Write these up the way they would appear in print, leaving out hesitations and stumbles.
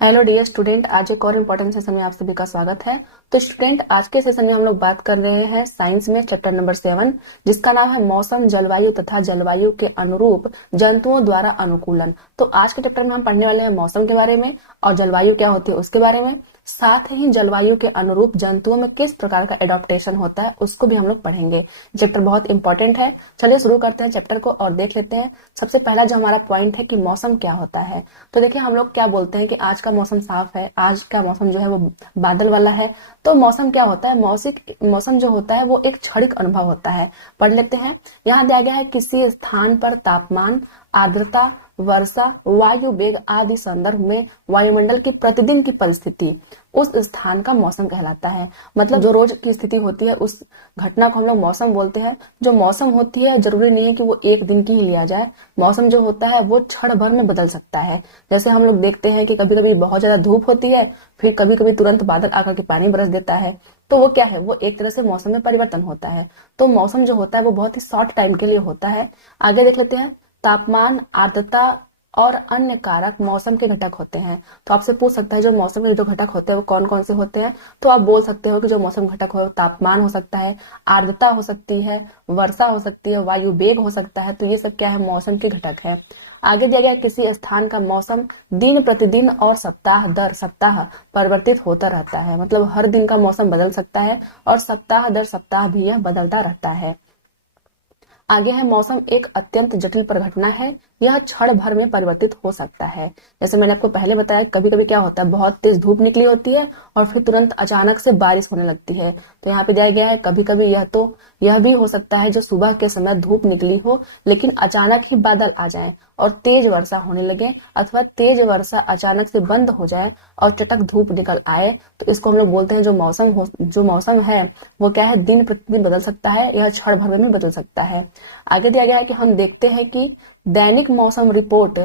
Hello dear student, आज एक और इम्पोर्टेंट सेशन में आप सभी का स्वागत है। तो स्टूडेंट, आज के सेशन में हम लोग बात कर रहे हैं साइंस में चैप्टर नंबर 7, जिसका नाम है मौसम, जलवायु तथा जलवायु के अनुरूप जंतुओं द्वारा अनुकूलन। तो आज के चैप्टर में हम पढ़ने वाले हैं मौसम के बारे में और जलवायु क्या होती है उसके बारे में। साथ ही जलवायु के अनुरूप जंतुओं में किस प्रकार का एडॉप्टेशन होता है उसको भी हम लोग पढ़ेंगे। चैप्टर बहुत इंपॉर्टेंट है। चलिए शुरू करते हैं चैप्टर को और देख लेते हैं। सबसे पहला जो हमारा पॉइंट है कि मौसम क्या होता है। तो देखिए, हम लोग क्या बोलते हैं कि आज का मौसम साफ है, आज का मौसम जो है वो बादल वाला है। तो मौसम क्या होता है? मौसम जो होता है वो एक क्षणिक अनुभव होता है। पढ़ लेते हैं। यहाँ दिया गया है किसी स्थान पर तापमान, आर्द्रता, वर्षा, वायु वेग आदि संदर्भ में वायुमंडल की प्रतिदिन की परिस्थिति उस स्थान का मौसम कहलाता है। मतलब जो रोज की स्थिति होती है उस घटना को हम लोग मौसम बोलते हैं। जो मौसम होती है जरूरी नहीं है कि वो एक दिन की ही लिया जाए। मौसम जो होता है वो क्षण भर में बदल सकता है। जैसे हम लोग देखते हैं कि कभी कभी बहुत ज्यादा धूप होती है, फिर कभी कभी तुरंत बादल आकर के पानी बरस देता है। तो वो क्या है? वो एक तरह से मौसम में परिवर्तन होता है। तो मौसम जो होता है वो बहुत ही शॉर्ट टाइम के लिए होता है। आगे देख लेते हैं। तापमान, आर्द्रता और अन्य कारक मौसम के घटक होते हैं। तो आपसे पूछ सकता है जो मौसम के जो घटक होते हैं वो कौन कौन से होते हैं। तो आप बोल सकते हो कि जो मौसम घटक हो, तापमान हो सकता है, आर्द्रता हो सकती है, वर्षा हो सकती है, वायु वेग हो सकता है। तो ये सब क्या है? मौसम के घटक है। आगे दिया गया किसी स्थान का मौसम दिन प्रतिदिन और सप्ताह दर सप्ताह परिवर्तित होता रहता है। मतलब हर दिन का मौसम बदल सकता है और सप्ताह दर सप्ताह भी यह बदलता रहता है। आगे है मौसम एक अत्यंत जटिल परिघटना है। यह क्षण भर में परिवर्तित हो सकता है। जैसे मैंने आपको पहले बताया, कभी कभी क्या होता है, बहुत तेज धूप निकली होती है और फिर तुरंत अचानक से बारिश होने लगती है। तो यहाँ पे दिया गया है कभी कभी यह भी हो सकता है जो सुबह के समय धूप निकली हो लेकिन अचानक ही बादल आ जाए और तेज वर्षा होने लगे, अथवा तेज वर्षा अचानक से बंद हो जाए और चटक धूप निकल आए। तो इसको हम लोग बोलते हैं जो मौसम है वो क्या है? दिन प्रतिदिन बदल सकता है, यह क्षण भर में बदल सकता है। आगे दिया गया है कि हम देखते हैं कि दैनिक मौसम रिपोर्ट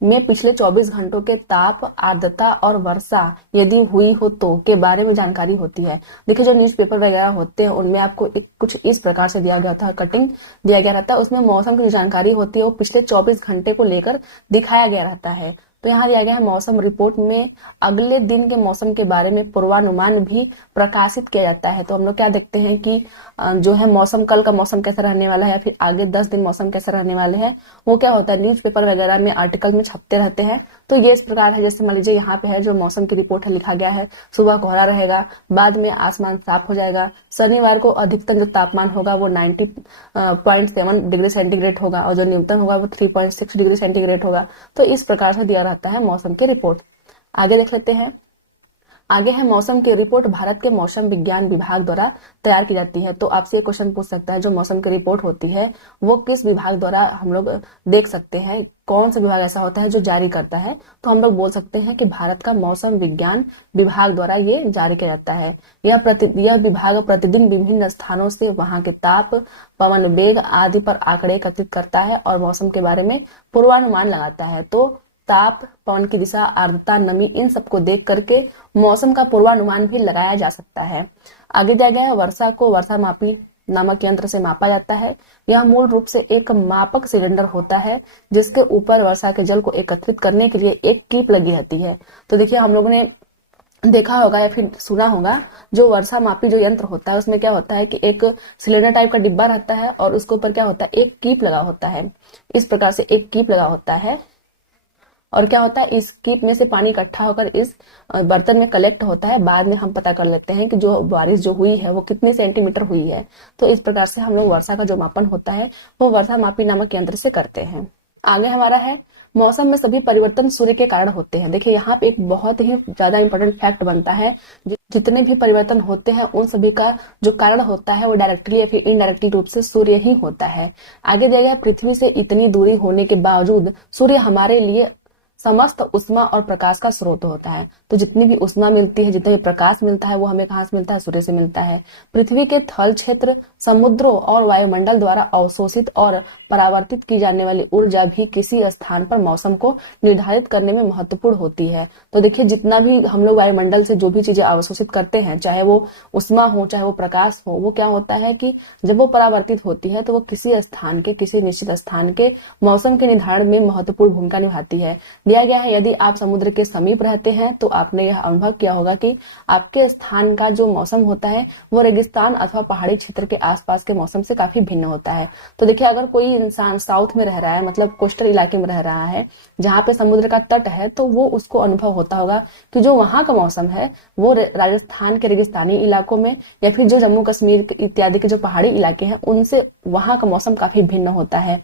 में पिछले 24 घंटों के ताप, आर्द्रता और वर्षा यदि हुई हो तो के बारे में जानकारी होती है। देखिए, जो न्यूज़पेपर वगैरह होते हैं उनमें आपको कुछ इस प्रकार से दिया गया था, कटिंग दिया गया रहता है। उसमें मौसम की जो जानकारी होती है वो पिछले 24 घंटे को लेकर दिखाया गया रहता है। तो यहाँ दिया गया है मौसम रिपोर्ट में अगले दिन के मौसम के बारे में पूर्वानुमान भी प्रकाशित किया जाता है। तो हम लोग क्या देखते हैं कि जो है मौसम, कल का मौसम कैसा रहने वाला है या फिर आगे 10 दिन मौसम कैसा रहने वाले हैं, वो क्या होता है न्यूज़पेपर वगैरह में, आर्टिकल में छपते रहते हैं। तो ये इस प्रकार है। जैसे मान लीजिए यहाँ पे है जो मौसम की रिपोर्ट है, लिखा गया है सुबह कोहरा रहेगा, बाद में आसमान साफ हो जाएगा, शनिवार को अधिकतम जो तापमान होगा वो 90.7 डिग्री सेंटीग्रेड होगा और जो न्यूनतम होगा वो 3.6 डिग्री सेंटीग्रेड होगा। तो इस प्रकार से दिया रहता है मौसम की रिपोर्ट। आगे देख लेते हैं। आगे है मौसम की रिपोर्ट भारत के मौसम विज्ञान विभाग द्वारा तैयार की जाती है। तो आपसे एक क्वेश्चन पूछ सकता है जो मौसम की रिपोर्ट होती है वो किस विभाग द्वारा हम लोग देख सकते हैं, कौन सा विभाग ऐसा होता है जो जारी करता है। तो हम लोग बोल सकते हैं कि भारत का मौसम विज्ञान विभाग द्वारा ये जारी किया जाता है। यह विभाग प्रतिदिन विभिन्न स्थानों से वहां के ताप, पवन वेग आदि पर आंकड़े एकत्रित करता है और मौसम के बारे में पूर्वानुमान लगाता है। तो ताप, पवन की दिशा, आर्द्रता, नमी, इन सबको देख करके मौसम का पूर्वानुमान भी लगाया जा सकता है। आगे दिया गया है वर्षा को वर्षा मापी नामक यंत्र से मापा जाता है। यह मूल रूप से एक मापक सिलेंडर होता है जिसके ऊपर वर्षा के जल को एकत्रित करने के लिए एक कीप लगी रहती है। तो देखिए, हम लोगों ने देखा होगा या फिर सुना होगा, जो वर्षा मापी जो यंत्र होता है उसमें क्या होता है कि एक सिलेंडर टाइप का डिब्बा रहता है और उसके ऊपर क्या होता है, एक कीप लगा होता है। इस प्रकार से एक कीप लगा होता है और क्या होता है, इस कीप में से पानी इकट्ठा होकर इस बर्तन में कलेक्ट होता है। बाद में हम पता कर लेते हैं कि जो बारिश जो हुई है वो कितने सेंटीमीटर हुई है। तो इस प्रकार से हम लोग वर्षा का जो मापन होता है वो वर्षा मापी नामक यंत्र से करते हैं। आगे हमारा है मौसम में सभी परिवर्तन सूर्य के कारण होते हैं। देखिए, यहाँ पे एक बहुत ही ज्यादा इंपॉर्टेंट फैक्ट बनता है। जितने भी परिवर्तन होते हैं उन सभी का जो कारण होता है वो डायरेक्टली या फिर इनडायरेक्टली रूप से सूर्य ही होता है। आगे दिया गया पृथ्वी से इतनी दूरी होने के बावजूद सूर्य हमारे लिए समस्त उष्मा और प्रकाश का स्रोत होता है। तो जितनी भी उष्मा मिलती है, जितना भी प्रकाश मिलता है वो हमें कहाँ से मिलता है? सूर्य से मिलता है। पृथ्वी के थल क्षेत्र, समुद्रों और वायुमंडल द्वारा अवशोषित और परावर्तित की जाने वाली ऊर्जा भी किसी स्थान पर मौसम को निर्धारित करने में महत्वपूर्ण होती है। तो देखिए, जितना भी हम लोग वायुमंडल से जो भी चीजें अवशोषित करते हैं, चाहे वो उष्मा हो चाहे वो प्रकाश हो, वो क्या होता है कि जब वो परावर्तित होती है तो वो किसी स्थान के, किसी निश्चित स्थान के मौसम के निर्धारण में महत्वपूर्ण भूमिका निभाती है। दिया गया है यदि आप समुद्र के समीप रहते हैं तो आपने यह अनुभव किया होगा कि आपके स्थान का जो मौसम होता है वो रेगिस्तान अथवा पहाड़ी क्षेत्र के आसपास के मौसम से काफी भिन्न होता है। तो देखिए, अगर कोई इंसान साउथ में रह रहा है, मतलब कोस्टल इलाके में रह रहा है जहाँ पे समुद्र का तट है, तो वो उसको अनुभव होता होगा कि जो वहां का मौसम है वो राजस्थान के रेगिस्तानी इलाकों में या फिर जो जम्मू कश्मीर इत्यादि के जो पहाड़ी इलाके हैं उनसे वहां का मौसम काफी भिन्न होता है।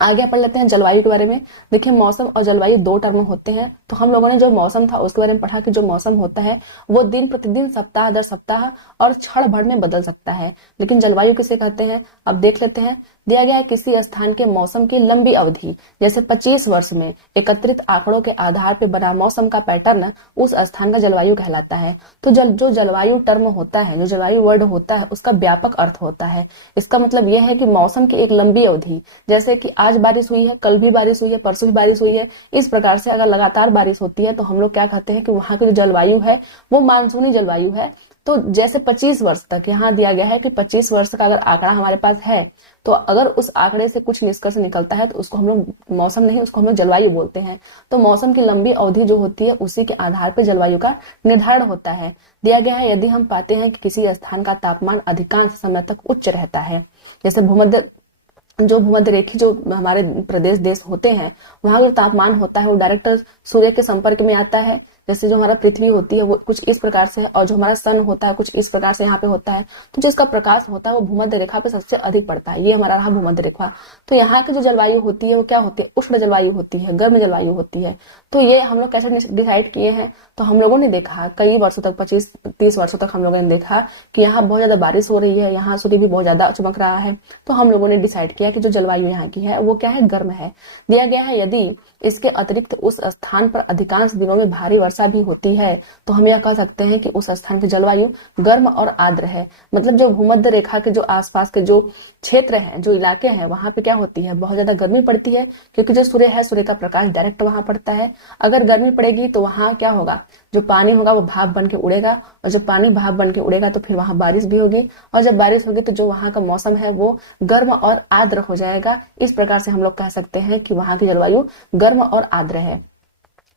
आगे पढ़ लेते हैं जलवायु के बारे में। देखिए, मौसम और जलवायु दो टर्म होते हैं। तो हम लोगों ने जो मौसम था उसके बारे में पढ़ा कि जो मौसम होता है वो दिन प्रतिदिन, सप्ताह दर सप्ताह और क्षण भर में बदल सकता है। लेकिन जलवायु किसे कहते हैं, अब देख लेते हैं। दिया गया है किसी स्थान के मौसम की लंबी अवधि जैसे 25 वर्ष में एकत्रित आंकड़ों के आधार पर बना मौसम का पैटर्न उस स्थान का जलवायु कहलाता है। तो जो जलवायु टर्म होता है, जो जलवायु वर्ड होता है, उसका व्यापक अर्थ होता है। इसका मतलब यह है कि मौसम की एक लंबी अवधि, जैसे कि आज बारिश हुई है, कल भी बारिश हुई है, परसों भी बारिश हुई है, इस प्रकार से अगर लगातार बारिश होती है तो हम लोग क्या कहते हैं कि वहां की जो जलवायु है वो मानसूनी जलवायु है। तो जैसे 25 वर्ष तक यहाँ दिया गया है कि 25 वर्ष का अगर आंकड़ा हमारे पास है तो अगर उस आंकड़े से कुछ निष्कर्ष निकलता है तो उसको हम लोग मौसम नहीं, उसको हम लोग जलवायु बोलते हैं। तो मौसम की लंबी अवधि जो होती है उसी के आधार पर जलवायु का निर्धारण होता है। दिया गया है यदि हम पाते हैं कि किसी स्थान का तापमान अधिकांश समय तक उच्च रहता है, जैसे भूमध्य रेखी जो हमारे प्रदेश देश होते हैं वहां जो तापमान होता है वो डायरेक्ट सूर्य के संपर्क में आता है। जैसे जो हमारा पृथ्वी होती है वो कुछ इस प्रकार से है और जो हमारा सन होता है कुछ इस प्रकार से यहाँ पे होता है। तो जिसका प्रकाश होता है वो भूमध्य रेखा पे सबसे अधिक पड़ता है। ये हमारा रहा भूमध्य रेखा। तो यहाँ की जो जलवायु होती है वो क्या होती है, उष्ण जलवायु होती है, गर्म जलवायु होती है। तो ये हम लोग कैसे डिसाइड किए हैं, तो हम लोगों ने देखा कई वर्षों तक, 25-30 वर्षों तक हम लोगों ने देखा कि यहाँ बहुत ज्यादा बारिश हो रही है, यहाँ सूर्य भी बहुत ज्यादा चमक रहा है। तो हम लोगों ने डिसाइड किया कि जो जलवायु यहाँ की है वो क्या है, गर्म है। दिया गया है यदि इसके अतिरिक्त उस स्थान पर अधिकांश दिनों में भारी वर्षा भी होती है तो हम यह कह सकते हैं कि उस स्थान की जलवायु गर्म और आर्द्र है। मतलब जो भूमध्य रेखा के जो आसपास के जो क्षेत्र हैं, जो इलाके हैं, वहां पे क्या होती है, बहुत ज्यादा गर्मी पड़ती है क्योंकि जो सूर्य है, सूर्य का प्रकाश डायरेक्ट वहां पड़ता है। अगर गर्मी पड़ेगी तो वहां क्या होगा, जो पानी होगा वो भाप बन के उड़ेगा और जब पानी भाप बन के उड़ेगा तो फिर वहां बारिश भी होगी और जब बारिश होगी तो जो वहां का मौसम है वो गर्म और आर्द्र हो जाएगा। इस प्रकार से हम लोग कह सकते हैं कि वहां की जलवायु गर्म और आर्द्र है।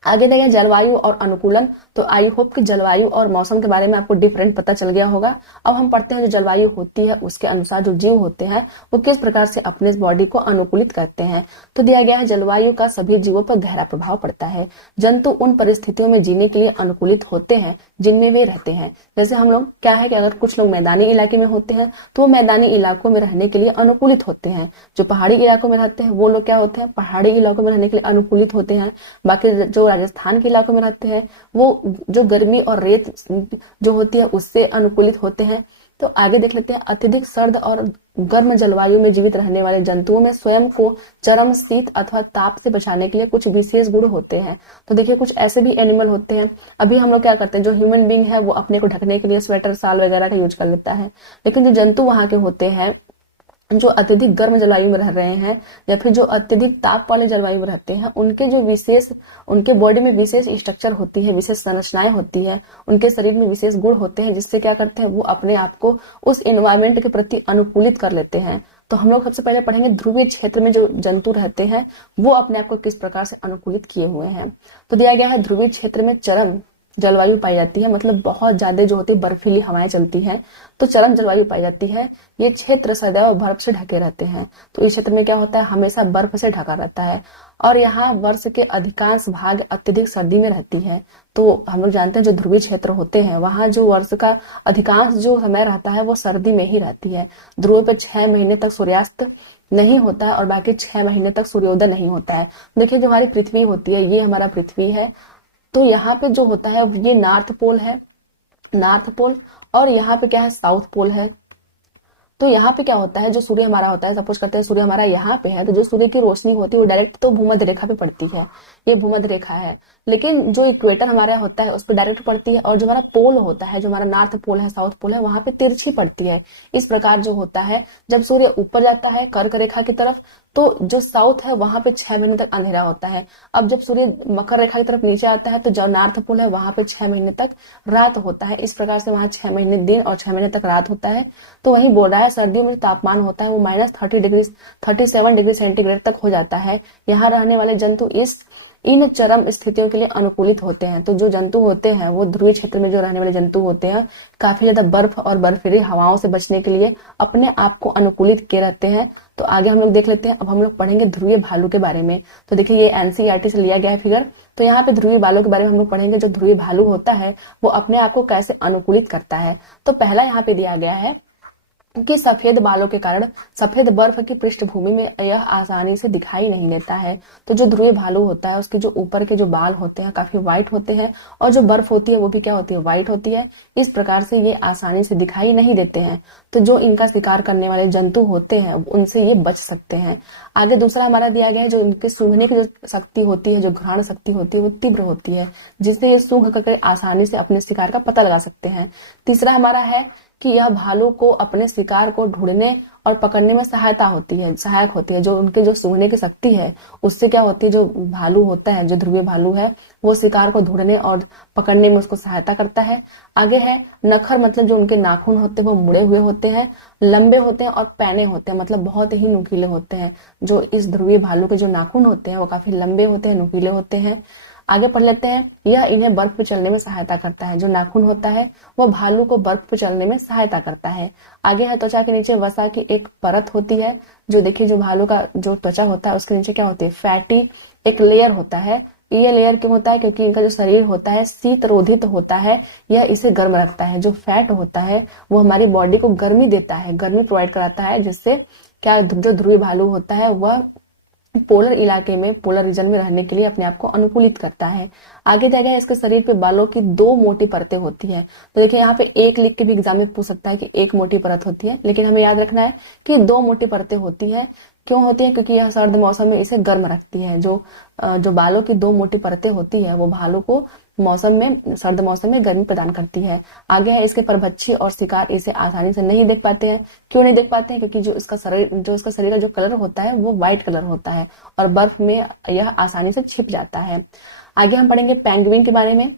आगे देखिए जलवायु और अनुकूलन। तो आई होप कि जलवायु और मौसम के बारे में आपको डिफरेंट पता चल गया होगा। अब हम पढ़ते हैं जो जलवायु होती है उसके अनुसार जो जीव होते हैं वो किस प्रकार से अपने बॉडी को अनुकूलित करते हैं। तो दिया गया है जलवायु का सभी जीवों पर गहरा प्रभाव पड़ता है। जंतु उन परिस्थितियों में जीने के लिए अनुकूलित होते हैं जिनमें वे रहते हैं। जैसे हम लोग क्या है कि अगर कुछ लोग मैदानी इलाके में होते हैं तो वो मैदानी इलाकों में रहने के लिए अनुकूलित होते हैं। जो पहाड़ी इलाकों में रहते हैं वो लोग क्या होते हैं, पहाड़ी इलाकों में रहने के लिए अनुकूलित होते हैं। बाकी जो राजस्थान के इलाकों में रहते हैं वो जो गर्मी और रेत जो होती है उससे अनुकूलित होते हैं। तो आगे देख लेते हैं अत्यधिक सर्द और गर्म जलवायु में जीवित रहने वाले जंतुओं में स्वयं को चरम शीत अथवा ताप से बचाने के लिए कुछ विशेष गुण होते हैं। तो देखिए कुछ ऐसे भी एनिमल होते हैं, अभी हम लोग क्या करते हैं, जो ह्यूमन बींग है वो अपने को ढकने के लिए स्वेटर, शाल वगैरह का यूज कर लेता है, लेकिन जो जंतु वहां के होते हैं जो अत्यधिक गर्म जलवायु में रह रहे हैं या फिर जो अत्यधिक ताप वाले जलवायु में रहते हैं उनके जो विशेष, उनके बॉडी में विशेष स्ट्रक्चर होती है, विशेष संरचनाएं होती है, उनके शरीर में विशेष गुण होते हैं जिससे क्या करते हैं वो अपने आप को उस एनवायरमेंट के प्रति अनुकूलित कर लेते हैं। तो हम लोग सबसे पहले पढ़ेंगे ध्रुवीय क्षेत्र में जो जंतु रहते हैं वो अपने आप को किस प्रकार से अनुकूलित किए हुए हैं। तो दिया गया है ध्रुवीय क्षेत्र में चरम जलवायु पाई जाती है, मतलब बहुत ज्यादा जो होती है बर्फीली हवाएं चलती हैं तो चरम जलवायु पाई जाती है। ये क्षेत्र सदैव बर्फ से ढके रहते हैं। तो इस क्षेत्र में क्या होता है, हमेशा बर्फ से ढका रहता है और यहाँ वर्ष के अधिकांश भाग अत्यधिक सर्दी में रहती है। तो हम लोग जानते हैं जो ध्रुवीय क्षेत्र होते हैं वहां जो वर्ष का अधिकांश जो समय रहता है वो सर्दी में ही रहती है। ध्रुव पे 6 महीने तक सूर्यास्त नहीं होता है और बाकी 6 महीने तक सूर्योदय नहीं होता है। देखिए जो हमारी पृथ्वी होती है, ये हमारा पृथ्वी है, तो यहाँ पे जो होता है ये नॉर्थ पोल है, नॉर्थ पोल, और यहाँ पे क्या है, साउथ पोल है। तो यहाँ पे क्या होता है, जो सूर्य हमारा होता है, सपोज करते हैं सूर्य हमारा यहाँ पे है, तो जो सूर्य की रोशनी होती है वो डायरेक्ट तो भूमध्य रेखा पे पड़ती है, ये भूमध्य रेखा है, लेकिन जो इक्वेटर हमारा होता है उस पर डायरेक्ट पड़ती है और जो हमारा पोल होता है, जो हमारा नॉर्थ पोल है, साउथ पोल है, वहां पे तिरछी पड़ती है। इस प्रकार जो होता है जब सूर्य ऊपर जाता है कर्क रेखा की तरफ तो जो साउथ है वहां पे 6 महीने तक अंधेरा होता है। अब जब सूर्य मकर रेखा की तरफ नीचे आता है तो जो नॉर्थ पोल है वहां पे 6 महीने तक रात होता है। इस प्रकार से वहां 6 महीने दिन और 6 महीने तक रात होता है। तो वहीं बोल रहा है सर्दियों में जो तापमान होता है वो -30 डिग्री 37 डिग्री सेंटीग्रेड तक हो जाता है। यहाँ रहने वाले जंतु इस इन चरम स्थितियों के लिए अनुकूलित होते हैं। तो जो जंतु होते हैं वो ध्रुवीय क्षेत्र में जो रहने वाले जंतु होते हैं काफी ज्यादा बर्फ और बर्फीली हवाओं से बचने के लिए अपने आप को अनुकूलित किए रहते हैं। तो आगे हम लोग देख लेते हैं। अब हम लोग पढ़ेंगे ध्रुवीय भालू के बारे में। तो देखिए ये एनसीईआरटी से लिया गया है फिगर। तो यहाँ पे ध्रुवीय भालू के बारे में हम लोग पढ़ेंगे। जो ध्रुवीय भालू होता है वो अपने आप को कैसे अनुकूलित करता है। तो पहला यहाँ पे दिया गया है कि सफेद बालों के कारण सफेद बर्फ की पृष्ठभूमि में यह आसानी से दिखाई नहीं देता है। तो जो ध्रुवीय भालू होता है उसके जो ऊपर के जो बाल होते हैं काफी व्हाइट होते हैं और जो बर्फ होती है वो भी क्या होती है, व्हाइट होती है। इस प्रकार से ये आसानी से दिखाई नहीं देते हैं। तो जो इनका शिकार करने वाले जंतु होते हैं उनसे ये बच सकते हैं। आगे दूसरा हमारा दिया गया है, जो इनके सूंघने की जो शक्ति होती है, जो घ्राण शक्ति होती है वो तीव्र होती है, जिससे ये सूंघ करके आसानी से अपने शिकार का पता लगा सकते हैं। तीसरा हमारा है कि यह भालू को अपने शिकार को ढूंढने और पकड़ने में सहायक होती है। जो उनके जो सूंघने की शक्ति है उससे क्या होती है, जो भालू होता है, जो ध्रुवीय भालू है वो शिकार को ढूंढने और पकड़ने में उसको सहायता करता है। आगे है नखर, मतलब जो उनके नाखून होते हैं वो मुड़े हुए होते हैं, लंबे होते हैं और पैने होते हैं, मतलब बहुत ही नुकीले होते हैं। जो इस ध्रुवीय भालू के जो नाखून होते हैं वो काफी लंबे होते हैं, नुकीले होते हैं। आगे पढ़ लेते हैं। यह इन्हें बर्फ पर चलने में सहायता करता है। जो नाखून होता है वो भालू को बर्फ पर चलने में सहायता करता है। आगे है त्वचा के नीचे वसा की एक परत होती है। जो देखिए जो भालू का जो त्वचा होता है उसके नीचे क्या होती है, फैटी एक लेयर होता है। ये लेयर क्यों होता है, क्योंकि इनका जो शरीर होता है शीत रोधित होता है, यह इसे गर्म रखता है। जो फैट होता है वो हमारी बॉडी को गर्मी देता है, गर्मी प्रोवाइड कराता है, जिससे क्या जो ध्रुवीय भालू होता है वह पोलर इलाके में, पोलर रीजन में रहने के लिए अपने आप को अनुकूलित करता है। आगे दिया गया है इसके शरीर पे बालों की 2 मोटी परतें होती है। तो देखिए यहाँ पे एक लिख के भी एग्जाम में पूछ सकता है कि एक मोटी परत होती है, लेकिन हमें याद रखना है कि 2 मोटी परतें होती है। क्यों होती है, क्योंकि यह सर्द मौसम में इसे गर्म रखती है। जो बालों की 2 मोटी परतें होती है वो भालू को सर्द मौसम में गर्मी प्रदान करती है। आगे है इसके परभक्षी और शिकार इसे आसानी से नहीं देख पाते हैं। क्यों नहीं देख पाते हैं, क्योंकि जो इसका शरीर का जो कलर होता है वो व्हाइट कलर होता है और बर्फ में यह आसानी से छिप जाता है। आगे हम पढ़ेंगे पेंगुइन के बारे में।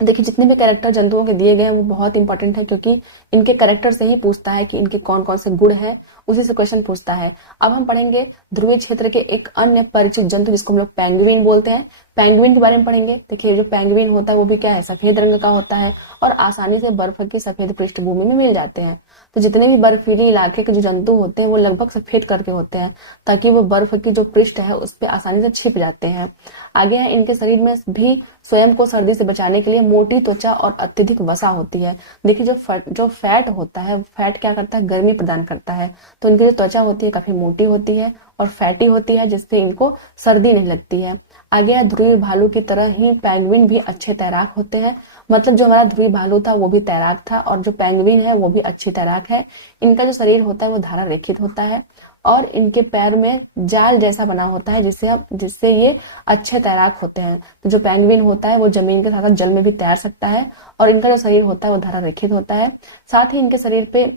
देखिए जितने भी कैरेक्टर जंतुओं के दिए गए हैं वो बहुत इंपॉर्टेंट है, क्योंकि इनके कैरेक्टर से ही पूछता है कि इनके कौन कौन से गुण हैं, उसी से क्वेश्चन पूछता है। अब हम पढ़ेंगे ध्रुवीय क्षेत्र के एक अन्य परिचित जंतु जिसको हम लोग पेंगुइन बोलते हैं। पेंगुइन के बारे में पढ़ेंगे। देखिए जो पेंगुइन होता है वो भी क्या है, सफेद रंग का होता है और आसानी से बर्फ की सफेद पृष्ठभूमि में मिल जाते हैं। तो जितने भी बर्फीली इलाके के जो जंतु होते हैं वो लगभग सफेद करके होते हैं, ताकि वो बर्फ की जो पृष्ठ है उस पर आसानी से छिप जाते हैं। आगे है इनके शरीर में भी स्वयं को सर्दी से बचाने के लिए मोटी त्वचा और अत्यधिक वसा होती है। देखिए जो फैट होता है, फैट क्या करता है, गर्मी प्रदान करता है। तो इनकी जो त्वचा होती है काफी मोटी होती है और फैटी होती है, जिससे इनको सर्दी नहीं लगती है। आगे है ध्रुवीय भालू की तरह ही पेंगुइन भी अच्छे तैराक होते हैं। मतलब जो हमारा ध्रुवीय भालू था वो भी तैराक था और जो पेंगुइन है वो भी अच्छी तैराक है। इनका जो शरीर होता है वो धारा रेखित होता है और इनके पैर में जाल जैसा बना होता है, जिससे ये अच्छे तैराक होते हैं। तो जो पेंगुइन होता है वो जमीन के साथ साथ जल में भी तैर सकता है और इनका जो शरीर होता है वो धारा रेखित होता है। साथ ही इनके शरीर पे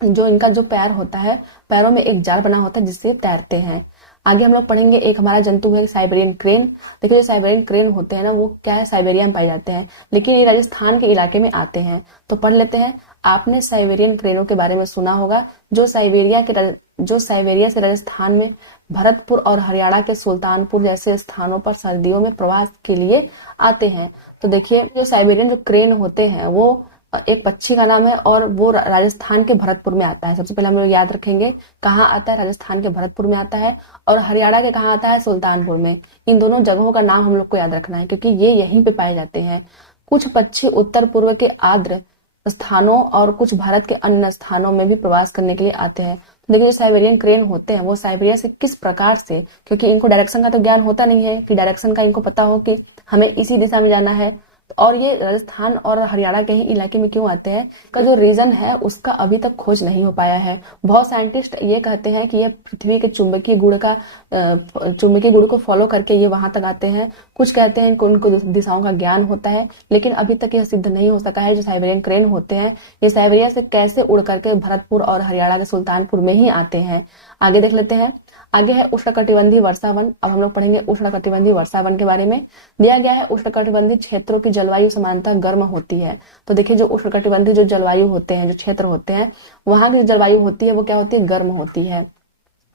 जो इनका जो पैर होता है, पैरों में एक जाल बना होता है जिससे तैरते हैं। आगे हम लोग पढ़ेंगे एक हमारा जंतु है साइबेरियन क्रेन। देखिए जो साइबेरियन क्रेन होते हैं ना वो क्या है, साइबेरिया में पाए जाते हैं, लेकिन ये राजस्थान के इलाके में आते हैं। तो पढ़ लेते हैं। आपने साइबेरियन क्रेनों के बारे में सुना होगा, जो साइबेरिया से राजस्थान में भरतपुर और हरियाणा के सुल्तानपुर जैसे स्थानों पर सर्दियों में प्रवास के लिए आते हैं। तो देखिए जो साइबेरियन जो क्रेन होते हैं वो एक पक्षी का नाम है और वो राजस्थान के भरतपुर में आता है। सबसे पहले हम लोग याद रखेंगे कहाँ आता है, राजस्थान के भरतपुर में आता है और हरियाणा के कहाँ आता है, सुल्तानपुर में। इन दोनों जगहों का नाम हम लोग को याद रखना है, क्योंकि ये यहीं पे पाए जाते हैं। कुछ पक्षी उत्तर पूर्व के आर्द्र स्थानों और कुछ भारत के अन्य स्थानों में भी प्रवास करने के लिए आते हैं। तो देखिए जो साइबेरियन क्रेन होते हैं वो साइबेरिया से किस प्रकार से, क्योंकि इनको डायरेक्शन का तो ज्ञान होता नहीं है कि डायरेक्शन का इनको पता हो कि हमें इसी दिशा में जाना है, और ये राजस्थान और हरियाणा के ही इलाके में क्यों आते हैं, का जो रीजन है उसका अभी तक खोज नहीं हो पाया है। बहुत साइंटिस्ट ये कहते हैं कि ये पृथ्वी के चुंबकीय गुण को फॉलो करके ये वहां तक आते हैं। कुछ कहते हैं कि उनको दिशाओं का ज्ञान होता है, लेकिन अभी तक यह सिद्ध नहीं हो सका है। जो साइबेरियन क्रेन होते हैं ये साइबेरिया से कैसे उड़ करके भरतपुर और हरियाणा के सुल्तानपुर में ही आते हैं। आगे देख लेते हैं। आगे है उष्णकटिबंधीय वर्षावन। अब हम लोग पढ़ेंगे उष्णकटिबंधीय वर्षावन के बारे में। दिया गया है उष्णकटिबंधीय क्षेत्रों की जलवायु सामान्यतः गर्म होती है। तो देखिए जो उष्णकटिबंधीय जो जलवायु होते हैं, जो क्षेत्र होते हैं, वहां की जो जलवायु होती है वो क्या होती है, गर्म होती है।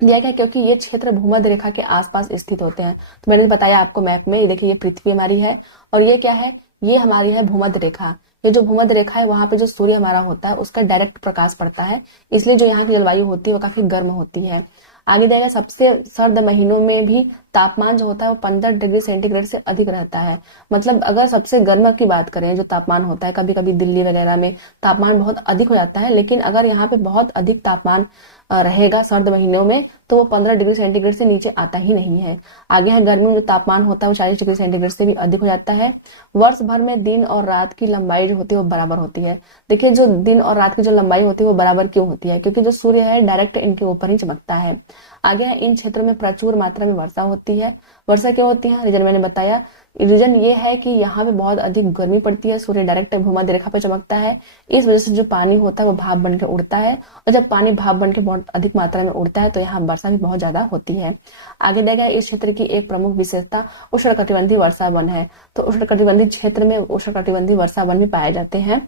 दिया गया क्योंकि ये क्षेत्र भूमध्य रेखा के आसपास स्थित होते हैं। तो मैंने बताया आपको मैप में, ये देखिए ये पृथ्वी हमारी है और ये क्या है, ये हमारी है भूमध्य रेखा। ये जो भूमध्य रेखा है वहां पे जो सूर्य हमारा होता है उसका डायरेक्ट प्रकाश पड़ता है, इसलिए जो यहाँ की जलवायु होती है वो काफी गर्म होती है। आगे जाएगा, सबसे सर्द महीनों में भी तापमान जो होता है वो 15 डिग्री सेंटीग्रेड से अधिक रहता है। मतलब अगर सबसे गर्म की बात करें, जो तापमान होता है, कभी कभी दिल्ली वगैरह में तापमान बहुत अधिक हो जाता है, लेकिन अगर यहाँ पे बहुत अधिक तापमान रहेगा सर्द महीनों में तो वो 15 डिग्री सेंटीग्रेड से नीचे आता ही नहीं है। आगे है, गर्मी में जो तापमान होता है वो 40 डिग्री सेंटीग्रेड से भी अधिक हो जाता है। वर्ष भर में दिन और रात की लंबाई जो होती है वो बराबर होती है। देखिए जो दिन और रात की जो लंबाई होती है वो बराबर क्यों होती है, क्योंकि जो सूर्य है डायरेक्ट इनके ऊपर ही चमकता है। आगे है, इन क्षेत्रों में प्रचुर मात्रा में वर्षा होती है। वर्षा क्यों होती है, रीजन मैंने बताया। रीजन ये है कि यहाँ पे बहुत अधिक गर्मी पड़ती है, सूर्य डायरेक्ट भूमध्य रेखा पे चमकता है, इस वजह से जो पानी होता है वो भाप बन के उड़ता है, और जब पानी भाप बन के बहुत अधिक मात्रा में उड़ता है तो यहाँ वर्षा भी बहुत ज्यादा होती है। आगे देखा, इस क्षेत्र की एक प्रमुख विशेषता उष्णकटिबंधीय वर्षा वन है। तो उष्णकटिबंधीय क्षेत्र में उष्णकटिबंधीय वर्षा वन भी पाए जाते हैं।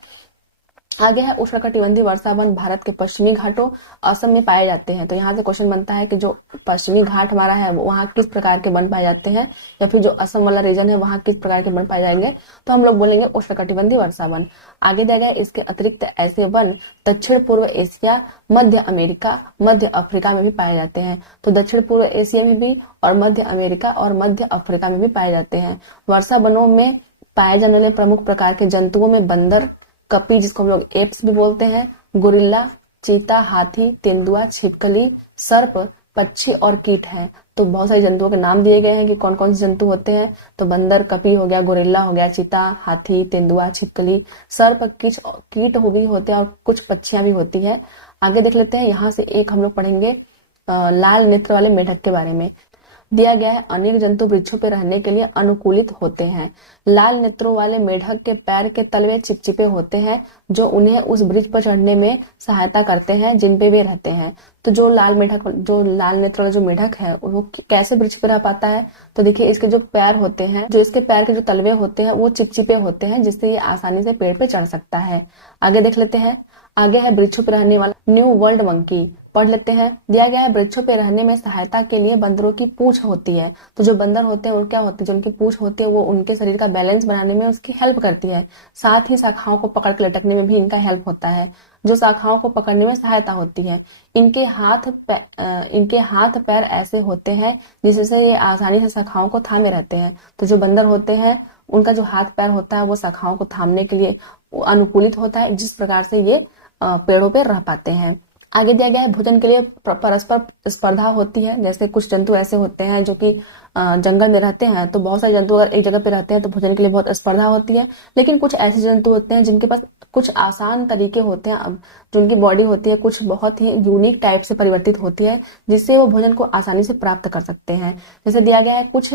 आगे है, उष्णकटिबंधीय वर्षा वन भारत के पश्चिमी घाटों असम में पाए जाते हैं। तो यहाँ से क्वेश्चन बनता है कि जो पश्चिमी घाट हमारा है वहाँ किस प्रकार के वन पाए जाते हैं, या फिर जो असम वाला रीजन है वहाँ किस प्रकार के वन पाए जाएंगे, तो हम लोग बोलेंगे उष्णकटिबंधीय वर्षा वन। आगे दिया गया, इसके अतिरिक्त ऐसे वन दक्षिण पूर्व एशिया, मध्य अमेरिका, मध्य अफ्रीका में भी पाए जाते हैं। तो दक्षिण पूर्व एशिया में भी और मध्य अमेरिका और मध्य अफ्रीका में भी पाए जाते हैं। वर्षा वनों में पाए जाने वाले प्रमुख प्रकार के जंतुओं में बंदर, कपी जिसको हम लोग एप्स भी बोलते हैं, गोरिल्ला, चीता, हाथी, तेंदुआ, छिपकली, सर्प, पक्षी और कीट हैं। तो बहुत सारे जंतुओं के नाम दिए गए हैं कि कौन कौन से जंतु होते हैं। तो बंदर, कपी हो गया, गोरिल्ला हो गया, चीता, हाथी, तेंदुआ, छिपकली, सर्प, कीट भी होते हैं और कुछ पक्षियां भी होती है। आगे देख लेते हैं, यहाँ से एक हम लोग पढ़ेंगे लाल नेत्र वाले मेढक के बारे में। दिया गया है, अनेक जंतु वृक्षों पर रहने के लिए अनुकूलित होते हैं। लाल नेत्रों वाले मेढक के पैर के तलवे चिपचिपे होते हैं जो उन्हें उस वृक्ष पर चढ़ने में सहायता करते हैं जिन पे वे रहते हैं। तो जो लाल नेत्र वाला जो मेढक है वो कैसे वृक्ष पर रह पाता है, तो देखिए इसके जो पैर होते हैं, जो इसके पैर के जो तलवे होते हैं वो चिपचिपे होते हैं जिससे ये आसानी से पेड़ पे चढ़ सकता है। आगे देख लेते हैं, आगे है वृक्षों पर रहने वाला न्यू वर्ल्ड मंकी, पढ़ लेते हैं। दिया गया है, वृक्षों पर रहने में सहायता के लिए बंदरों की पूंछ होती है। तो जो बंदर होते हैं वो क्या होते हैं, जो उनकी पूंछ होती है वो उनके शरीर का बैलेंस बनाने में उसकी हेल्प करती है, साथ ही शाखाओं को पकड़ के लटकने में भी इनका हेल्प होता है, जो शाखाओं को पकड़ने में सहायता होती है। इनके हाथ पैर ऐसे होते हैं जिससे ये आसानी से शाखाओं को थामे रहते हैं। तो जो बंदर होते हैं उनका जो हाथ पैर होता है वो शाखाओं को थामने के लिए अनुकूलित होता है, जिस प्रकार से ये पेड़ों पे रह पाते हैं। आगे दिया गया है, भोजन के लिए परस्पर स्पर्धा होती है। जैसे कुछ जंतु ऐसे होते हैं जो कि जंगल में रहते हैं, तो बहुत सारे जंतु अगर एक जगह पे रहते हैं तो भोजन के लिए बहुत स्पर्धा होती है। लेकिन कुछ ऐसे जंतु होते हैं जिनके पास कुछ आसान तरीके होते हैं, अब जो उनकी बॉडी होती है कुछ बहुत ही यूनिक टाइप से परिवर्तित होती है जिससे वो भोजन को आसानी से प्राप्त कर सकते हैं। जैसे दिया गया है, कुछ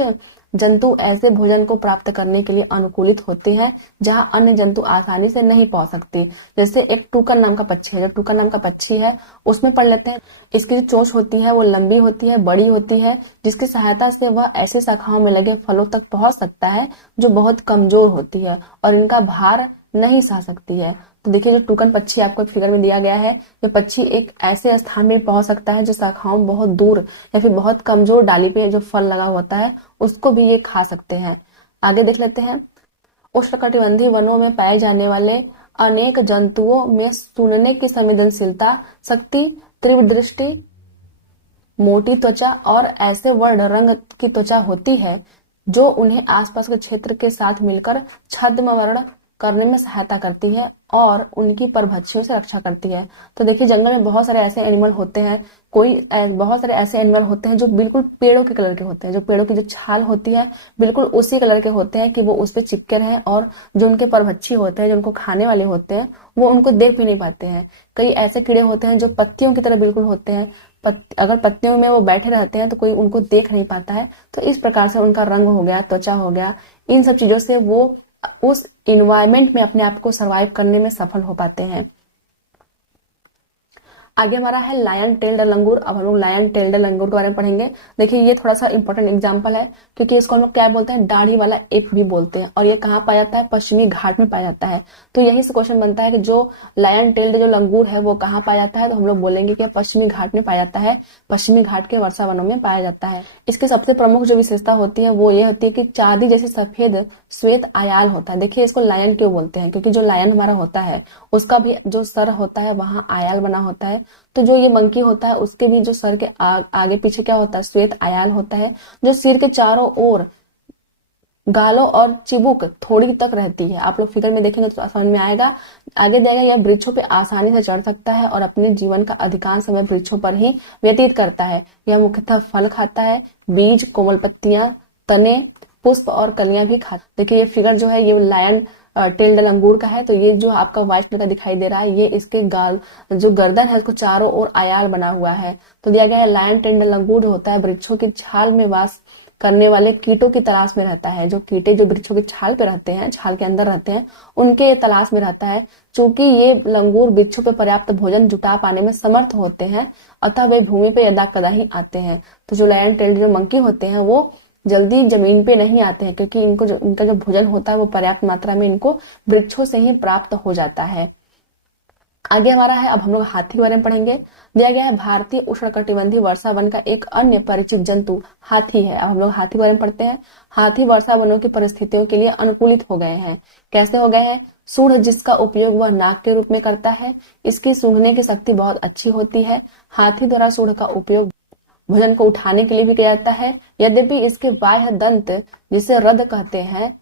जंतु ऐसे भोजन को प्राप्त करने के लिए अनुकूलित होते हैं जहां अन्य जंतु आसानी से नहीं पहुंच सकते। जैसे एक टूकन नाम का पक्षी है, जो टूकन नाम का पक्षी है उसमें पढ़ लेते हैं, इसकी जो चोंच होती है वो लंबी होती है, बड़ी होती है, जिसकी सहायता से वह ऐसी शाखाओं में लगे फलों तक पहुंच सकता है जो बहुत कमजोर होती है और इनका भार नहीं सह सकती है। तो देखिए जो टूकन पक्षी आपको फिगर में दिया गया है, ये पक्षी एक ऐसे स्थान में पहुंच सकता है जो शाखाओं बहुत दूर या फिर बहुत कमजोर डाली पे जो फल लगा होता है उसको भी ये खा सकते हैं। आगे देख लेते हैं, उष्णकटिबंधीय वनों में पाए जाने वाले अनेक जंतुओं में सुनने की संवेदनशीलता शक्ति, तीव्र दृष्टि, मोटी त्वचा और ऐसे वर्ण रंग की त्वचा होती है जो उन्हें आसपास के क्षेत्र के साथ मिलकर छद्मवर्ण करने में सहायता करती है और उनकी परभक्षियों से रक्षा करती है। तो देखिए जंगल में बहुत सारे ऐसे एनिमल होते हैं, बहुत सारे ऐसे एनिमल होते हैं जो बिल्कुल पेड़ों के कलर के होते हैं, जो पेड़ों की जो छाल होती है बिल्कुल उसी कलर के होते हैं कि वो उस पर चिपके रहे, और जो उनके परभक्षी होते हैं, जो उनको खाने वाले होते हैं, वो उनको देख भी नहीं पाते हैं। कई ऐसे कीड़े होते हैं जो पत्तियों की तरह बिल्कुल होते हैं, अगर पत्तियों में वो बैठे रहते हैं तो कोई उनको देख नहीं पाता है। तो इस प्रकार से उनका रंग हो गया, त्वचा हो गया, इन सब चीजों से वो उस इन्वायरमेंट में अपने आप को सरवाइव करने में सफल हो पाते हैं। आगे हमारा है लायन टेल्ड लंगूर। अब हम लोग लायन टेल्ड लंगूर के बारे में पढ़ेंगे। देखिए ये थोड़ा सा इंपॉर्टेंट एग्जांपल है, क्योंकि इसको हम लोग क्या बोलते हैं, दाढ़ी वाला एप भी बोलते हैं, और ये कहाँ पाया जाता है, पश्चिमी घाट में पाया जाता है। तो यही से क्वेश्चन बनता है कि जो लायन टेल्ड जो लंगूर है वो कहाँ पाया जाता है, तो हम लोग बोलेंगे कि पश्चिमी घाट में पाया जाता है, पश्चिमी घाट के वर्षा वनों में पाया जाता है। इसकी सबसे प्रमुख जो विशेषता होती है वो ये होती है कि चांदी जैसे सफेद श्वेत आयाल होता है। देखिए इसको लायन क्यों बोलते हैं, क्योंकि जो लायन हमारा होता है उसका भी जो सर होता है वहां आयाल बना होता है। तो जो ये मंकी होता है उसके भी जो सर के आगे पीछे क्या होता है, श्वेत आयाल होता है, जो सिर के चारों ओर गालों और चिबुक थोड़ी तक रहती है। आप लोग फिगर में देखेंगे तो समझ में आएगा। आगे जाएगा, यह वृक्षों पे आसानी से चढ़ सकता है और अपने जीवन का अधिकांश समय वृक्षों पर ही व्यतीत करता है। यह मुख्यतः फल खाता है, बीज, कोमल पत्तियां, तने, पुष्प और कलियां भी खाता। देखिए ये फिगर जो है ये लायन टेल्ड लंगूर का है। तो ये जो आपका व्हाइट कलर का दिखाई दे रहा है ये इसके गाल जो गर्दन है उसको चारों ओर आयाल बना हुआ है। तो दिया गया है लायन टेल्ड लंगूर जो होता है वृक्षों की छाल में वास करने वाले कीटों की तलाश में रहता है। जो कीटे जो वृक्षों की छाल पे रहते हैं, छाल के अंदर रहते हैं, उनके तलाश में रहता है। चूंकि ये लंगूर वृक्षों पे पर्याप्त भोजन जुटा पाने में समर्थ होते हैं, अतः वे भूमि पे यदा कदा ही आते हैं। तो जो लायन टेल्ड जो मंकी होते हैं वो जल्दी जमीन पे नहीं आते हैं, क्योंकि इनका जो भोजन होता है वो पर्याप्त मात्रा में इनको वृक्षों से ही प्राप्त हो जाता है। आगे हमारा है, अब हम लोग हाथी के बारे में पढ़ेंगे। दिया गया है भारतीय उष्णकटिबंधीय वर्षा वन का एक अन्य परिचित जंतु हाथी है। अब हम लोग हाथी के बारे में पढ़ते हैं। हाथी वर्षा वनों की परिस्थितियों के लिए अनुकूलित हो गए हैं। कैसे हो गए हैं? सूंड जिसका उपयोग वह नाक के रूप में करता है, इसकी सूंघने की शक्ति बहुत अच्छी होती है। हाथी द्वारा सूंड का उपयोग भोजन को उठाने के लिए भी किया जाता है। यद्यपि इसके बाह्य दंत जिसे रद कहते हैं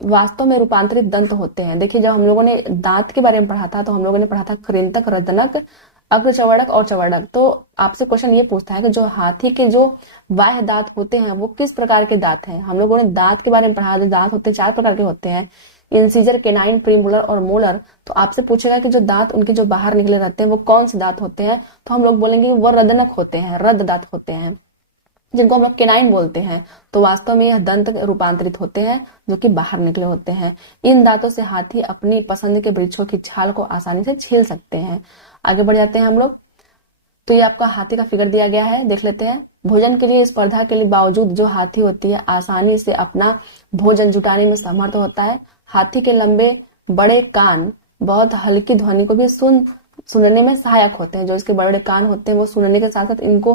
वास्तव में रूपांतरित दंत होते हैं। देखिए जब हम लोगों ने दांत के बारे में पढ़ा था तो हम लोगों ने पढ़ा था कृंतक, रदनक, अग्रचवर्णक और चवर्णक। तो आपसे क्वेश्चन ये पूछता है कि जो हाथी के जो बाह्य दांत होते हैं वो किस प्रकार के दांत हैं। हम लोगों ने दांत के बारे में पढ़ा, दांत होते हैं 4 प्रकार के होते हैं, इंसीजर, केनाइन, प्रीमोलर और मोलर। तो आपसे पूछेगा कि जो दांत उनके जो बाहर निकले रहते हैं वो कौन से दांत होते हैं, तो हम लोग बोलेंगे वो रदनक होते हैं, रद दांत होते हैं, जिनको हम लोग केनाइन बोलते हैं। तो वास्तव में यह दंत रूपांतरित होते हैं जो कि बाहर निकले होते हैं। इन दांतों से हाथी अपनी पसंद के वृक्षों की छाल को आसानी से छील सकते हैं। आगे बढ़ जाते हैं हम लोग। तो ये आपका हाथी का फिगर दिया गया है, देख लेते हैं। भोजन के लिए स्पर्धा के लिए बावजूद जो हाथी होती है आसानी से अपना भोजन जुटाने में समर्थ होता है। हाथी के लंबे बड़े कान बहुत हल्की ध्वनि को भी सुनने में सहायक होते हैं। जो इसके बड़े बड़े कान होते हैं वो सुनने के साथ साथ इनको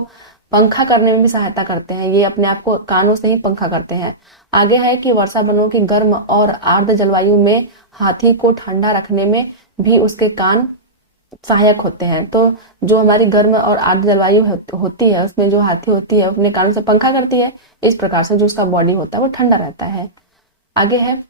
पंखा करने में भी सहायता करते हैं। ये अपने आप को कानों से ही पंखा करते हैं। आगे है कि वर्षा वनों की गर्म और आर्द्र जलवायु में हाथी को ठंडा रखने में भी उसके कान सहायक होते हैं। तो जो हमारी गर्म और आर्द्र जलवायु होती है उसमें जो हाथी होती है अपने कानों से पंखा करती है। इस प्रकार से जो उसका बॉडी होता है वो ठंडा रहता है। आगे है,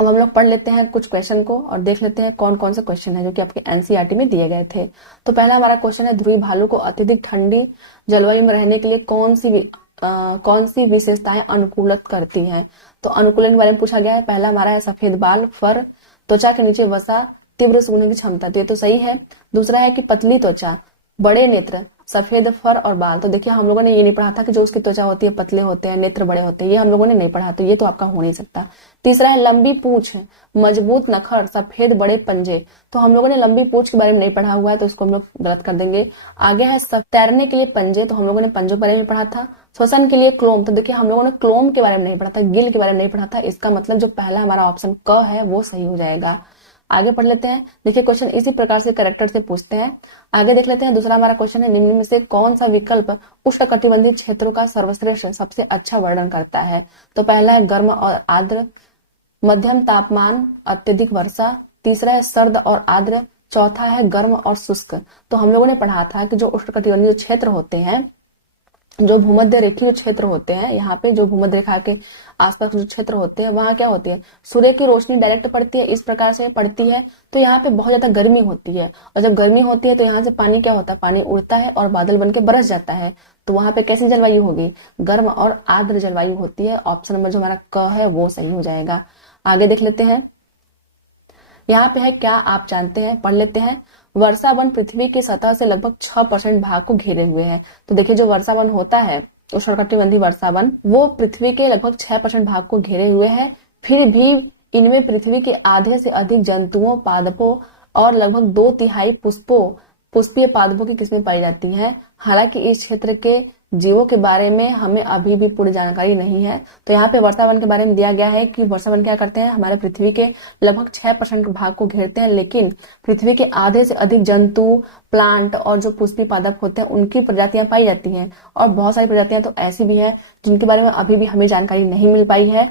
अब हम लोग पढ़ लेते हैं कुछ क्वेश्चन को और देख लेते हैं कौन कौन से क्वेश्चन है जो कि आपके एनसीईआरटी में दिए गए थे। तो पहला हमारा क्वेश्चन है, ध्रुवी भालू को अत्यधिक ठंडी जलवायु में रहने के लिए कौन सी विशेषताएं अनुकूलित करती हैं। तो अनुकूलन के बारे में पूछा गया है। पहला हमारा है सफेद बाल, फर, त्वचा के नीचे वसा, तीव्र सूंघने की क्षमता। तो ये तो सही है। दूसरा है कि पतली त्वचा, बड़े नेत्र, सफेद फर और बाल। तो देखिए हम लोगों ने ये नहीं पढ़ा था कि जो उसकी त्वचा होती है पतले होते हैं, नेत्र बड़े होते हैं, ये हम लोगों ने नहीं पढ़ा, तो ये तो आपका हो नहीं सकता। तीसरा है लंबी पूंछ, मजबूत नखर, सफेद बड़े पंजे। तो हम लोगों ने लंबी पूंछ के बारे में नहीं पढ़ा हुआ है तो इसको हम लोग गलत कर देंगे। आगे है तैरने के लिए पंजे, तो हम लोगों ने पंजों के बारे में पढ़ा था। श्वसन के लिए क्लोम, तो देखिए हम लोगों ने क्लोम के बारे में नहीं पढ़ा था, गिल के बारे में नहीं पढ़ा था। इसका मतलब जो पहला हमारा ऑप्शन क है वो सही हो जाएगा। आगे पढ़ लेते हैं। देखिए क्वेश्चन इसी प्रकार से कैरेक्टर से पूछते हैं। आगे देख लेते हैं। दूसरा हमारा क्वेश्चन है, निम्न में से कौन सा विकल्प उष्णकटिबंधीय क्षेत्रों का सर्वश्रेष्ठ सबसे अच्छा वर्णन करता है। तो पहला है गर्म और आर्द्र, मध्यम तापमान, अत्यधिक वर्षा। तीसरा है सर्द और आर्द्र। चौथा है गर्म और शुष्क। तो हम लोगों ने पढ़ा था कि जो उष्णकटिबंधीय क्षेत्र होते हैं, जो भूमध्य रेखीय क्षेत्र होते हैं, यहाँ पे जो भूमध्य रेखा के आसपास जो क्षेत्र होते हैं वहां क्या होती है, सूर्य की रोशनी डायरेक्ट पड़ती है, इस प्रकार से पड़ती है। तो यहाँ पे बहुत ज्यादा गर्मी होती है और जब गर्मी होती है तो यहाँ से पानी क्या होता है, पानी उड़ता है और बादल बन के बरस जाता है। तो वहां पे कैसी जलवायु होगी, गर्म और आर्द्र जलवायु होती है। ऑप्शन नंबर जो हमारा क है वो सही हो जाएगा। आगे देख लेते हैं। यहाँ पे है, क्या आप जानते हैं, पढ़ लेते हैं। वर्षा वन पृथ्वी की सतह से लगभग 6% भाग को घेरे हुए है। तो देखिए जो वर्षा वन होता है, उष्णकटिबंधीय वर्षा वन, वो पृथ्वी के लगभग 6% भाग को घेरे हुए है। फिर भी इनमें पृथ्वी के आधे से अधिक जंतुओं, पादपों और लगभग 2/3 पुष्पीय पादपों की किस्में पाई जाती हैं। हालांकि इस क्षेत्र के जीवों के बारे में हमें अभी भी पूरी जानकारी नहीं है। तो यहाँ पे वर्षावन के बारे में दिया गया है कि वर्षावन क्या करते हैं, हमारे पृथ्वी के लगभग 6% भाग को घेरते हैं, लेकिन पृथ्वी के आधे से अधिक जंतु, प्लांट और जो पुष्पीय पादप होते हैं उनकी प्रजातियां पाई जाती हैं। और बहुत सारी प्रजातियां तो ऐसी भी है जिनके बारे में अभी भी हमें जानकारी नहीं मिल पाई है।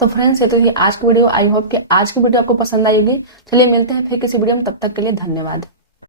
तो फ्रेंड्स, ये तो थी आज की वीडियो। आई होप कि आज की वीडियो आपको पसंद आई होगी। चलिए मिलते हैं फिर किसी वीडियो में, तब तक के लिए धन्यवाद।